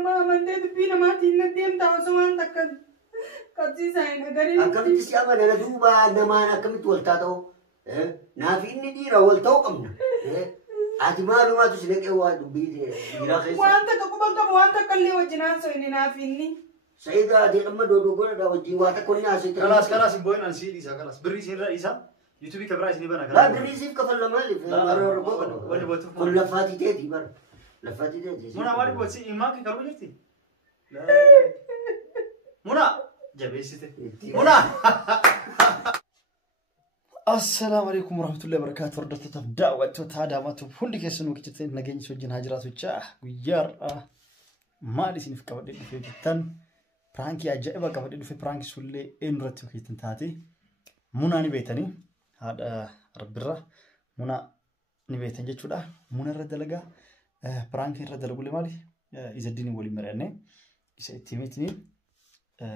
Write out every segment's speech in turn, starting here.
nama amanteetu fi namaatiin na deemtaa osoo waan takka qabsiisaa hin agarre. Akkamitti si amana duuba namaan akkamitti wal taata'u? Naaf inni dhiira wal ta'u qabna. Ati maalumaatu si naqee waa dubbii dhiiraa keessa. Waan takka quban qabu waan takka illee wajjin haasoo inni naaf inni. Sayidaa ati amma doodoo godhadhaa wajjin waa takka inni haasoo. Kalaas hin boo'in ansii dhiisaa kalaas. Birrii siin irraa dhiisaa. YouTube kabraa isin bana kana. Birrii siif kafalla maaliif? Kun lafaatii teeti bara. Lafaatii teeti. Muna maaliif bootsi immaa kan karuu jirti? Muna jabeessite. Muna. السلام عليكم ورحمة الله وبركاته. وردت دعوة تادامات وفندي كسنو كتير نجني سوجين هجرات وجاه ويار ما لي سنف كفدي في جتان برانكي أجائب كفدي في برانكي سولي إنرتو كيتن تاتي منا نبيتني هذا ربرة منا نبيتني جت ولا منا ردلقة برانكي ردلقة ولا مالي إذا الدنيا ولي مرنة إذا تيمتني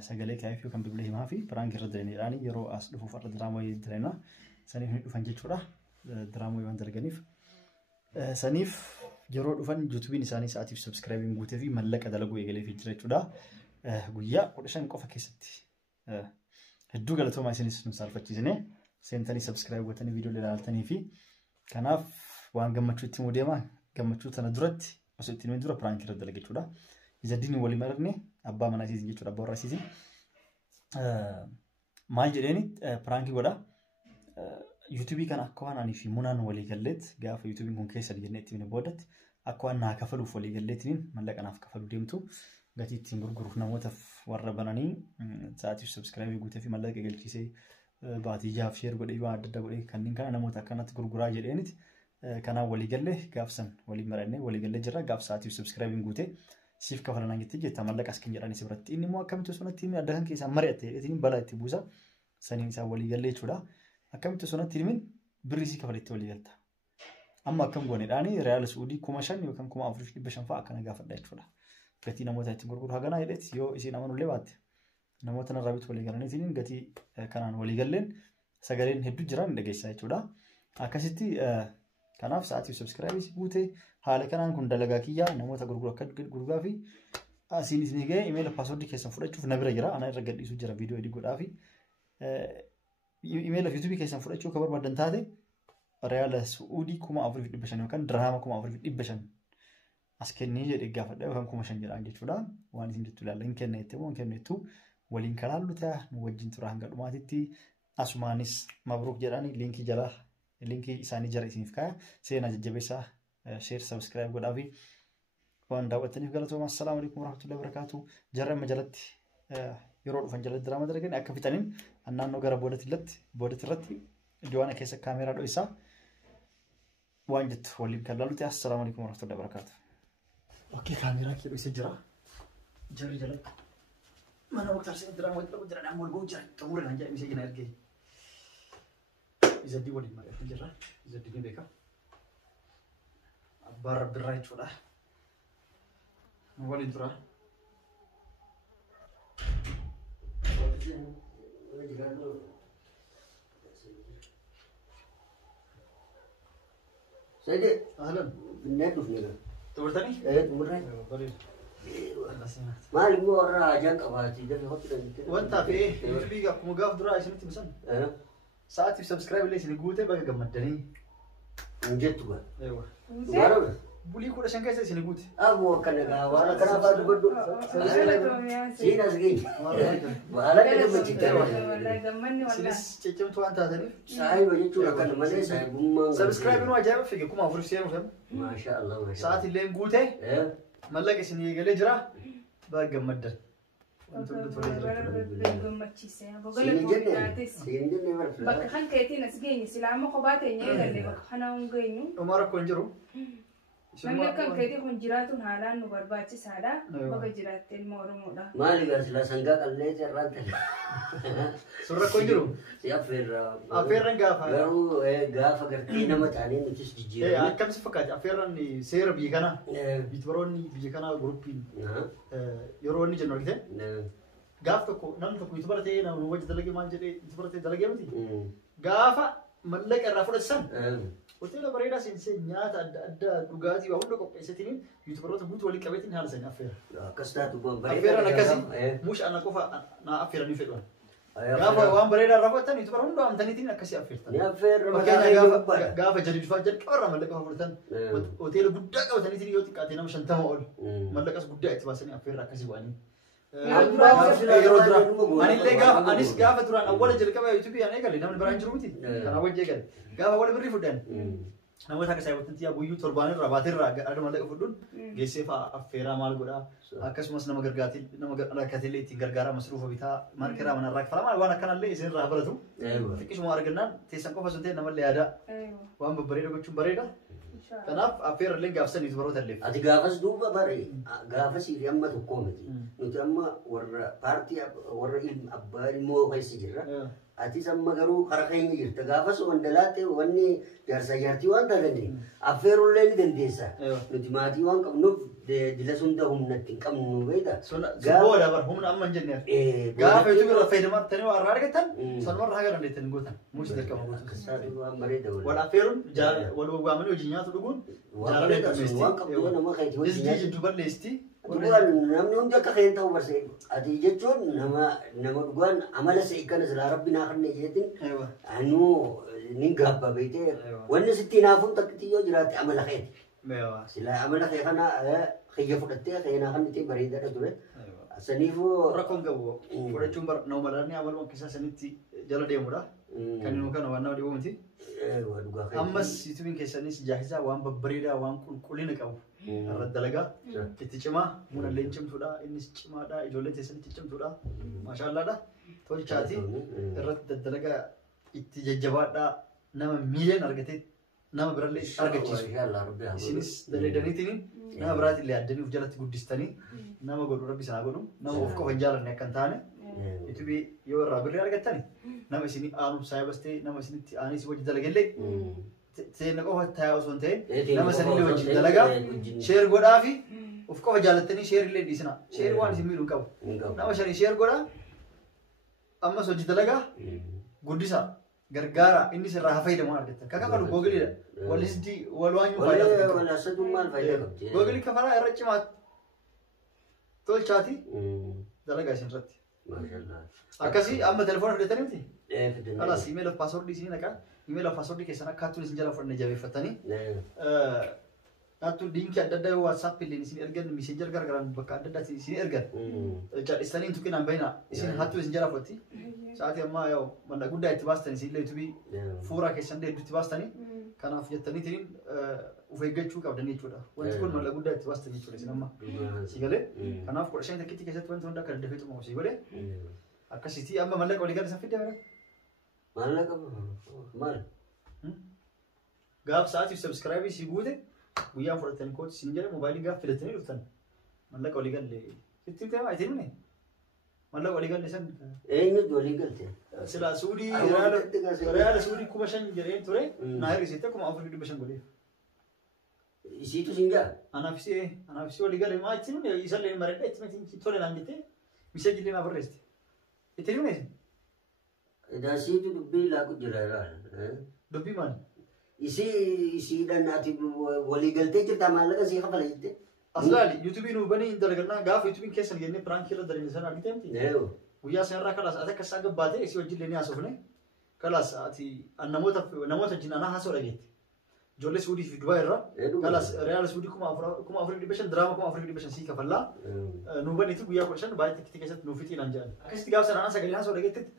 سجلي كيف يكون بقوله ما في برانك ردريني راني يرو أصله فرد دراما يدرينا سنيف نفهم جتورة دراما يوان درجنيف سنيف يرو نفهم يوتيوب نساني ساعتي في سبسكرايبين قوتي في ملك هذا لقوي يجلي في جريتورة قويا ودشان كوفا كيستي هدو قالتوا ما يسني سنسال فتشيزني سنتني سبسكرايب وتني فيديو اللي لالتني فيه كناف وان قمت شو تيمو ديما قمت شو تندرت وسويتني من درة برانك ردلقة جتورة إذا ديني ولي مرني أبا منا سيزن جتورا بورا سيزن مال جريني برانكي ودا يوتيوبي كان أكوان أني في منان ولي قلت جا في يوتيوبي كون كيس الجنة من بودت أكوان ناكفلو فولي قلتين ملك أنا أفكفلو ديمتو قتي تيمبر جروف نموتف وربناني ساعتي سبسكرايب يقول في ملك قلت كيسي بعدي جاف شير قولي بعد ده قولي كان كان أنا متأكد جروجرا جرينت كان ولي قله جافسن ولي مرني ولي قله جرا جاف ساعتي سبسكرايب يقول سيف كفرنا نجتي جت مالك أسكن جراني سبرت إني مو أكمل تسونا تيمي أدهن كيس أمريت إتني بلا تبوزا سنين سوالي قال لي شولا أكمل تسونا تيمين بريسي كفرت ولي قلتا أما كم قوني راني ريال سعودي كوماشان يوكم كوم أفريقي بشان فاكنا جافر ده شولا كتي نموت هاي تقول هاجنا يلت يو إيش نامون اللي بعد نموت أنا رابط ولي قالني تيمين كتي كانان ولي قالين سجلين هدو جران دقيس هاي شولا أكاسيتي كناف ساعتي سبسكرايب يسبوته حاله كنان كون دلقاكيا نموت أقول كد جروجا في أسيني سنيجي إيميل باسورد كيسان فرد شوف نبرة جرا أنا رجعت يسوي جرا فيديو إدي قرافي إيميل في يوتيوب كيسان فرد شوف كبر بدن تاده ريال سعودي كوما أفريقي إبشان وكان دراما كوما أفريقي إبشان أسكن نيجي إجافة ده وهم كوما شنجر عندي شولا وأنا سنجت تلا لينك نيته وإنك نيتو ولينك كلام لته نوجين تراه عند ما تيجي أسمانيس مبروك جراني لينك جرا لينك إساني جرا إسني فكايا سينا جبسة شير سبسكرايب قدافي وان دعوتني قالتوا السلام عليكم ورحمة الله وبركاته جرى مجلات يروح فنجلات دراما درجين أكفتنين أن أنا نقرأ بودت الرتي جوانا كيس كاميرا دويسا وانجت ولي كلالوتي السلام عليكم ورحمة الله وبركاته أوكي كاميرا كيلو يسجرا جري جلك ما أنا وقت أرسل دراما وجرا نعمل بوجرا تمر نجاي مسجنا يرجع إذا دي ولي ما يفجرا إذا دي بيكا بار بالرايت ولا ولي ترى سيدي أهلا النت وفينا تورتني؟ إيه تورتني ما لي مو ورا جنك أبغى ده في هوتل وأنت في إيه؟ يوتيوب يقف مقاف درا عشان أنت مثلا ساعتي سبسكرايب ليش نقوله بقى جمدني نجت بقى أيوة وارد بولي كل شيء كذا سنقول أبو كنا وانا كنا بعد بدو سينا سجين ولا كده بتشتري والله جمعني والله سينس تجمع توان تادني ساي بيجي تقول كنا مالي ساي بوم سبسكرايب إنه أجايب فيك كم أفرش سيرو فهم ما شاء الله ما شاء ساعات اللي نقوله ملاك سني يقول جرا بقى جمدن bakka kan keetiin as geenye silaama kophaatee nyeegalle bakka kanaa hun geenyu Umar kun jiru namni kan keetii kun jiraatuun haalaan nu barbaachisaadha bakka jiraatte ilma Oromoodha maali gaasila sangaa qallee jarraate surra kun jiru si affeerran gaafa garuu gaafa gartee nama taanee nutis jijjiirame akkam si fakkaate affeerran seera biyya kana bitbaroonni biyya kana gruppiin yeroo inni jennu argite gaaf tokko namni tokko itti baratee nama wajji dalagee maal jedhee itti baratee dalagee miti gaafa mallaqa irraa fudhatan hoteela bareedaa seensa nyaata adda addaa dhugaatii waa hunda qopheessatiniin yuutubaroota guutuu waliin qabeetiin haala sanii affeera. Akkas taatu Affeeran akkasii mush ana qofa naa affeeranii fedhan. Gaafa waan bareedaa irraa fudhatan yuutubara hunda amtaniitiin akkasii affeertan. Ni affeerra Fakkeenya gaafa jalii dhufaa jalqabarraa mallaqa fudhatan hoteela guddaa qabataniitiin yoo xiqqaate nama 50 ol mallaqas guddaa itti baasanii affeerra akkasii bu'anii. Anis gaafa duraan awwala jalqaba yuutuubii ani eegale namni biraan jiru miti kana wajjii eegale gaafa awwala birrii fudhan namoota akka saayibootti yaa guyyuu torbaan irraa baatee irraa adda mallaqa fudhuun geesseef affeeraa maal godhaa akkasumas nama gargaatii nama rakkatellee ittiin gargaaraa masruufa bitaa markeraa mana irraa kafalamaa waan akkanallee isin irraa baratu xiqqishuma argannaan teessan qofa sun ta'e namallee yaadaa waan babbareeda gochuun bareeda. Kanaaf affeerallee gaafsan yuutubaroota illee. Ati gaafas duuba bare gaafas amma tokko miti nuti amma warra paartii warra abbaa ilmoo keessa jirra. Ati amma garuu karaa keenya jirta gaafas wandalaatte wanni jaarsa jaartii waan taatanii affeerullee ni dandeessa. Nuti maatii waan qabnuuf dila sunda humnatti hin qabnu beekta. Booda bar humna amma hin jenneef. Gaafa yuutuubii irraa fayyadamartanii waan irraa argattan sanumarra haga dandeettan gootan. Muus jalqaba gootan. Wal affeeruun wal waamanii hojii nyaatu dhuguun jaalallee qabmeesti. Disdii jidduu balleesti. Namni hundi akka keen ta'u barsee ati jechuun nama dhugaan amala isa ikkana silaa rabbi naa kannee jeetiin anuu ni gaabba beekee wanni sitti naafuun takkitti yoo jiraatte amala keeti. Silaa amala kee kana kiyya fudhattee keenaa kan itti bareedaadha ture. Saniifuu rakkoon qabu fudhachuun nama malaarni amaluma keessaa sanitti jala deemudha. Kan inni kana waan nama dhibuu miti. Ammas yuutuubiin keessanis jaahisaa waan babbareedaa waan qulqullina qabu. Irratti dalagaa itti cimaa munallee cimtuudha innis cimaadha ijoollee teessanitti cimtuudha maashaallaadha tolchaati irratti daddalagaa itti jajjabaadhaa nama miiliyoon argatee nama birallee argachiisu isinis daleedaniitiin nama biraatti illee addanii of jalatti guddistanii nama godhu rabbi sanaa godhu nama of qofa hin jaalanne akka hin taane yuutuubii yoo irraa birrii argattani nama isinii aanuuf saayibastee nama isinitti aanis wajji dalagallee seenna qofa taa'ee osoo hin ta'in nama sanillee wajjin dalagaa sheer godhaa fi of qofa jaalattanii sheerillee dhiisina sheer waan isin miidhu hin qabu nama shanii sheer godhaa ammas hojii dalagaa guddisaa gargaara innis irraa haa fayyadamu argattan ka kafalu googiliidha walisdi walwaanyuu faayidaa googilii kafalaa irra cimaa tolchaati dalagaa isin irratti akkasii amma telefoona fudhatanii miti kalas imeela paaswordii isinii naqaa email password keessan akka hattuun isin jala fudhanne jabeeffatanii hattuun liinkii adda addaa WhatsApp illee isin ergan messenger gargaraan bakka adda addaatti isin ergan cadhistanii tuqinaan bahina isin hattuu isin jala fudhatti sa'aatii ammaa yoo manna guddaa itti baastanii isin illee yuutuubii fuuraa keessan illee itti baastanii kanaaf jettaniitiin of eeggachuu qabdanii jechuudha wanti kun manna guddaa itti baastanii jechuudha isin amma si galee kanaaf 15 takkiitti keessatti wanti hunda akka daddafee xumamu si godhe akkasitti amma mallaqa walii gala isa fidde bara mallaqa maal gaaf sa'aatiif subscribe si guute guyyaan fudhatanii kooti isin jedhe moobaayilii gaaf filatanii dhuftan mallaqa walii galle ittiin ta'e itti himne mallaqa walii galle san eenyutu walii galte sila suudii reyaala suudii 5,000 jedheen ture naa hir'isitte 4,500 godheef isiitu sin jaa anaafisii walii galle maa itti himne isallee maradha itti himne tole naan jettee miseejillee naa barreessite itti himne Dasiitu dubbii laaku jira irraa. Dubbii maali? Isiidhaan ati walii galtee jirta maallaqa sii kafala jettee. Aslaali yuutuubii nu banii dalagannaa gaafa yuutuubiin keessan jennee pirankii irra dalagne sana argitee miti. Guyyaa sanarraa kalaas ati akka isaan gabbaatee isii wajjin illee ni haasofne. Kalaas ati namoota wajjin anaa haasoo dhageette. Ijoollee Suudii fi Dubaay irraa kalaas Reyaala Suudii 4,500 diraama 4,500 sii kafallaa. Nu baniitu guyyaa 15 baay'ee tikkitii keessatti nuuf fixiinaan jedhan. Akkasitti gaafa sana anaa sagalee haasoo dhageettetti.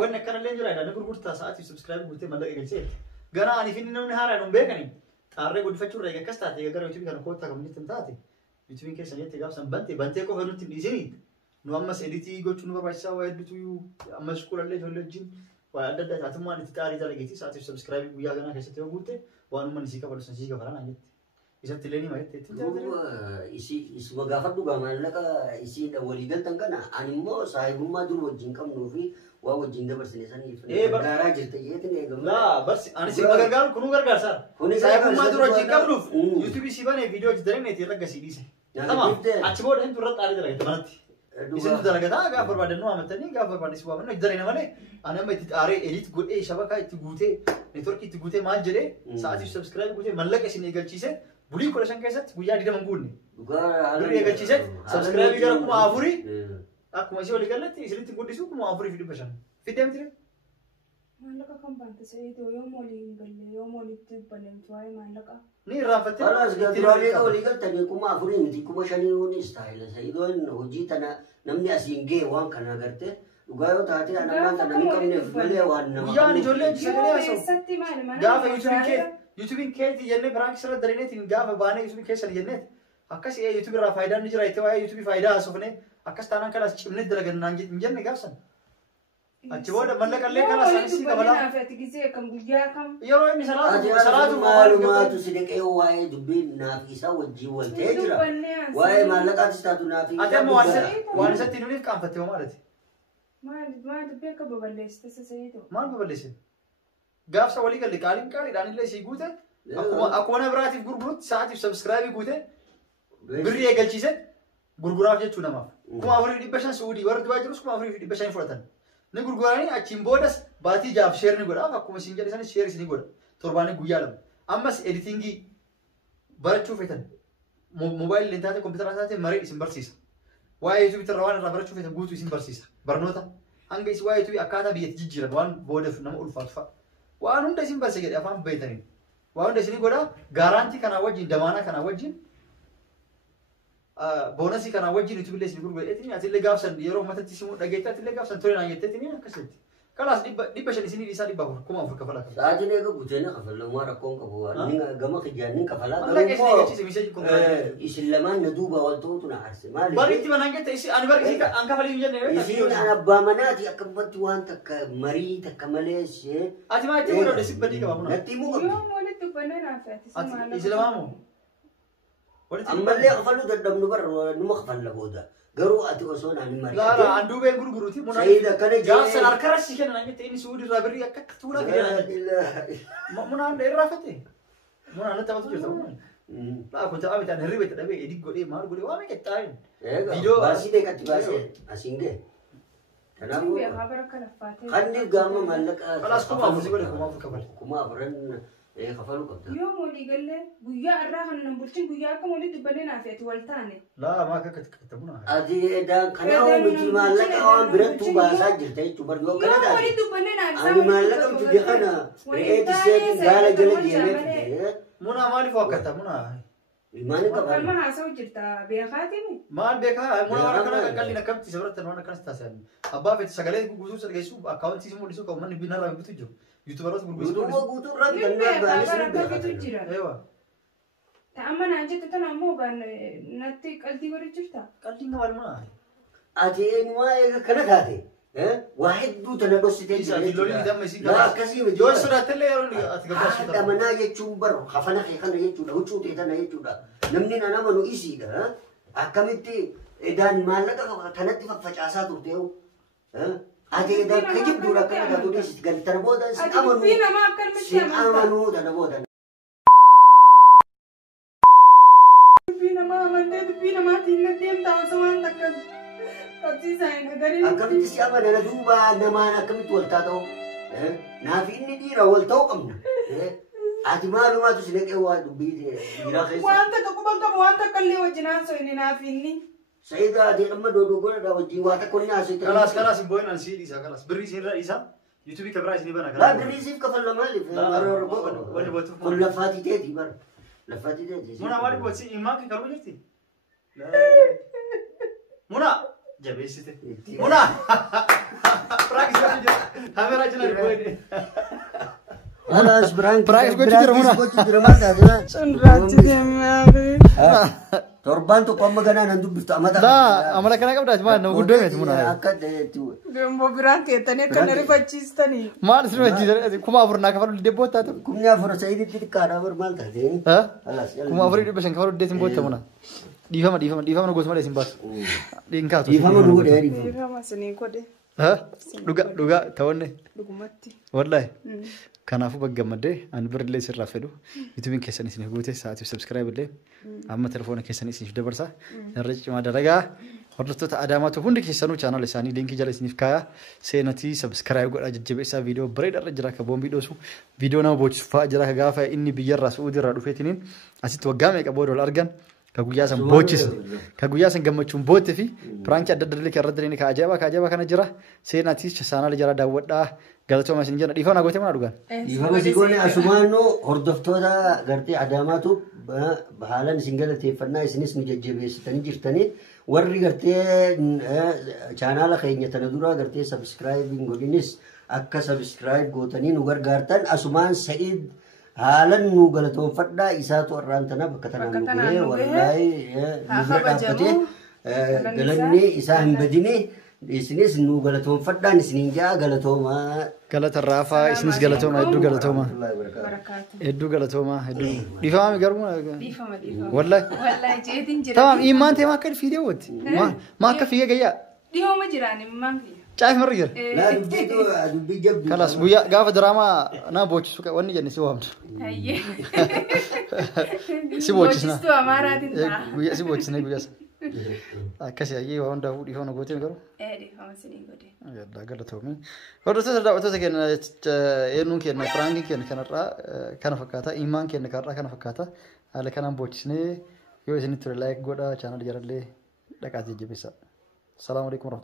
Wanni akkanallee jira jedha gurgurtaa sa'aatii subscribe guutee mallaqa galchee ganaa ani finni namni haaraan hin beekani xaarree guddifachuu irraa akkas taate gara yuutuubii kana koottaa kam jettan taate yuutuubiin keessan jettee gaafsan bantee qofa nutti hin dhiisini nu ammas editii gochuu nu barbaachisaa waa hedduutu ammas kuulallee ijoollee wajjin waa adda addaa taatummaan itti xaarii dalageetii sa'aatiif subscribe guyyaa ganaa keessatti yoo guutte waan uummanni sii kafalu san sii kafalan jette isatti illee nima jette isuma gaafadhu gaa maallaqa isiidha walii galtan kana ani immoo saahibummaa dur wajjin qabnuu fi waa wajjin dabarsine saniif gargaaraa jirta jeetin eegamu barsi ani si gargaaru kunuu gargaarsa saahibummaa dur wajjin qabnuuf yuutuubii si banee viidiyoo hojjetanee neetii irra gasii dhiise tama achi booda hin turre xaarii dalagate manatti isin dalagataa gaafa barbaadannu amatanii gaafa barbaadannu waamannu iddoo malee ani amma itti aaree edit godhee shabakaa itti guutee neetworkii itti guutee maal jedhee sa'aatii subscribe guutee mallaqa isin eegalchiisee bulii 15 keessatti guyyaa 20 guunne. Bulii eegalchiisee subscribe gara 4,000 akkuma isii olii galatti isinitti guddisu 4,500 fiddee miti. Maallaqa kan baante seetoo yoo molii hin galle yoo moliitti baneemtu waa'ee maallaqa. Ni irraanfattee. Kanas gabraalee olii galtanii 4,000 miti 5,000 istaayila sayidoon hojii tana namni asiin gee waan kana agartee dhugaa yoo taate anamaan tana hin qabneef malee waan nama. Guyyaan ijoolleen sagalee haasa'u. Gaafa yuutuubiin keetti jennee biraanki sirra dariineetiin gaafa baanee yuutuubii keessan jenneet akkas yuutuubii irraa faayidaan ni jira itti waa'ee yuutuubii faayidaa haasofnee akkas taanaan kanas cimnee dalagannaan hin jenne gaafsan. Achi booda mallaqallee kana saayinsii qabalaa. Yeroo inni salaatu maalumaatu si dhaqee waa'ee dubbiin naaf isaa wajjin wal ta'ee jira. Waa'ee maallaqaatis taatu naaf isaa. Ati amma waan isatti nuuf qaanfatte hoo maalati? Maal dubbii akka baballeessite sasayiidoo. Maal baballeesse? Gaafsa walii galle qaaliidhaan illee sii guute akkuma na biraatiif gurgurutti sa'aatiif sabskiraabii guute birrii eegalchiise gurguraaf jechuu namaaf. 4,500 Suudii warri Dubaay jirus 4,500 fudhatan. Ni gurguranii achiin boodas baatii jaaf sheer ni godhaaf akkuma isin jedhisanis sheer isin godha torbaanii guyyaa lama ammas editingii barachuu feetan moobaayilii taate kompiitara taate maree isin barsiisa waa'ee yuutuubii irraa waan irraa barachuu feetan guutuu isin barsiisa barnoota hanga isin waa'ee yuutuubii akkaataa biyyatti jijjiiran waan boodaaf nama ulfaatu fa'a waan hunda isin barsiisa jedhee afaan beeytaniin waan hunda isin godha gaaraantii kanaa wajjin damaanaa kanaa wajjin boonasii kana wajjin yuutuubii isin gurgureetiin ati illee gaafsan yeroo matatti simu dhageettaatti illee gaafsan ture naan jetteetiin akkasitti kalaas dhibba shan isinii isaa dhibba kuma afur kafalaa qaba. Sa'aatiin eega guuteen kafalamaa rakkoon qabu waan gama kijjaaniin kafalaa qabu. Isin lamaan na duuba wal ta'utu na aarse maali? Bariitti manaan jette ani bari isin an kafalii hin jenne. Isin an abbaa manaati akkamatti waan takka marii takka malee ishee. Ati maa itti mudoo dhisi badii qaba muna. Natti immoo qabdi. Yoo walitti uffannee naafati. Ati isin lamaa moo? Ammallee kafaluu dadhabnu barra numa kafalla booda. Garuu ati osoo naan marii. Laala anduubeen gurguruuti muna. Sayida kana jee. Gaafsan harka rasii kennan an jette inni Suudii irraa birrii akka tuula fidan. Muna hunda irraa fatte. Muna natti taphatu jirta muna. Laa kun ta'a bitaan hirriba itti dhabee edit godhee maal godhee waan meeqa xaa'in. Viidiyoo baasii deeqatti baasee asiin ga'e. Kanaafuu kanni gaama maallaqa. Kalaas kuma afur si godhe kuma afur kabale. Kuma afuran kafaluu qabda. Yoo molii gallee guyyaa irraa kan nan bulchin guyyaa akka molii dubbannee naaf ati wal taane. Laa maa akka katti muna. Ati kanaafuu miti maallaqa waan birattuu baasaa jirta jechuun bari yoo kana taate. Yoo molii dubbannee naaf ani maallaqa miti kana re'eeti seetiin gaala jala deemee. Muna maaliif akkata muna. Ilmaan qaba. Amma haasa'u jirta beekaatiin. Maal beekaa muna waan akkana qalliin akkamitti sabaratan waan akkanas taasisan. Abbaa feeti sagalee guutuu sadgeessuu akkaawuntii si mul'isuu qabu manni binarraa bitu jiru. YouTuberoota gurguddoo guutuu irratti kanneen baanis jira. Amma naan jette tan ammoo natti qalbii godhe jirta. Qalbii maal muna? Ati eenyumaa eega kana taate waa hedduu tana dhossitee jirti. Akkasii miti. Yoo sodaattellee yeroo ati gabaasuu haadha manaa jechuun baru hafana kee kana jechuudha huccuu ta'e tana jechuudha. Namni na nama nu isiidha. Akkamitti edaan maallaqa kanatti faffacaasaa turte ati edaan kajibduudha akkana taatu dhiisiti gadi tana booda sin amanuu tana booda. Dubbii namaa amantee dubbii namaatiin na deemtaa osoo waan takka qabsiisaa hin agarre. Akkamitti si amana duuba namaan akkamitti wal taata'u? Naaf inni dhiira wal ta'uu qabna. Ati maalumaatu si naqee waa dubbii dhiiraa keessa. Waan takka quban qabu waan takka illee wajjin haasoo inni naaf inni. Sayida ati amma doodoo godhadha wajjin waa takka inni haasoo ta'e. Kalaas hin boo'in ansii dhiisaa kalaas birrii siin irra dhiisaa. YouTubii kabiraa isinii bana kalaas. Birrii siif kafalla maaliif? Kun laffaatii ta'eeti bara. Laffaatii ta'eeti. Muna maaliif bootsi himaa kee kaluu jirti? Muna jabeessite. Muna piraakis jira. Kameeraa jala boode. Alas piraakis gochuu jira muna. Sunraatti deemaa. Torban tokko amma ganaa nan dubbiftu amata. Laa amala kana qabdaati maal nama guddoo miti muna. Akka ta'eetu. Dembo biraan keettanii akka na rifachiistanii. Maal isin rifachiisan kuma afur naa kafalu deebboo taatu. Kumni afur sa'iditti xiqqaadhaa bar maal taatee. Kuma afurii 500 kafalu deetin bootta muna. Dhiifama nu gosa malee isin baasu. Dhiinkaatu. Dhiifama nu godhe dhiifama. Dhiifama sinii godhe. Dhugaa ta'onne. Dhugumatti. Wallahi. Kanaafuu baggammadee ani birillee sirraa fedhu yuutuubiin keessan isin guute sa'aatiif sabskiraayib illee amma telefoona keessan isiniif dabarsa irra cimaa dalagaa hordoftoota Adaamaatu hundi keessanuu chaanal isaanii linkii jala isiniif kaayaa seenatii subscribe godhaa jajjabeessaa viidiyoo bareedaarra jira ka boombii dhoosu viidiyoo nama boocisu fa'aa jira ka gaafa inni biyyarraa Suudiirraa dhufeetiniin asitti waggaa meeqa booda wal argan ka guyyaa san boochisne ka guyyaa san gammachuun bootte fi piraanki adda adda irra diriin ka ajaa'ibaa kana jira seenatii chaanal jala daawwadhaa galatooma isin jira dhiifama gootee mana dhugan. Dhiifama si goone asumaanoo hordoftoota gartee Adaamaatu haalaan isin galateeffannaa isinis nu jajjabeessitanii jirtanii warri gartee chaanala keenya tana dura gartee subscribing godinis akka subscribe gootanii nu gargaartan asumaan Sa'iid haalan nu galatoonfadhaa isaatu arraan tana bakka tanaan nu guree wallaahi nu bira dhaabbatee galanni isaa hin badine isinis nu galatoonfadhaan isiniin jaa galatoomaa. Galata raafaa isinis galatoomaa hedduu galatoomaa. Hedduu galatoomaa hedduu. Dhiifama garuu. Dhiifama. Wallahi jeetiin jira. Tamam imaan ta'e akka fiidee wooti. Ma akka fiigee gayyaa. Dhiyooma jiraan immaan kiyya. Caayif marri jira. Laa dubbii jabdu. Kalas guyyaa gaafa diraamaa naa boochisu wanni jenne si waamtu. Hayyee. Si boochisna. Boochistuu amaaraatiin ta'a. Guyyaa si boochisna guyyaa sana. Akkasii hayyee waa hundaafuu dhiifama gootee garuu. Dhiifama sinii godhe. Yaddaa galatoomii. Hordoftoota daawwattoota keenya eenyuun keenya firaankiin keenya kanarraa kana fakkaata imaan keenya kanarraa kana fakkaata haala kanaan boochisnee yoo isinitti ture laayik godhaa chaanal jarallee dhaqaa jajjabeessaa. Salaamu alaikum.